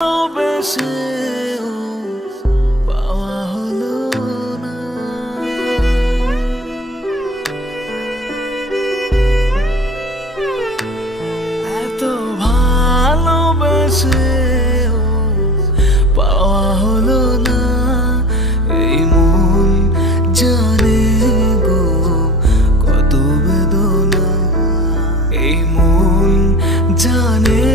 ভালোবেসেও পাওয়া হলো না। এত ভালোবেসেও পাওয়া হলো না। এই মন জানে গো কত বেদনা। এই মন জানে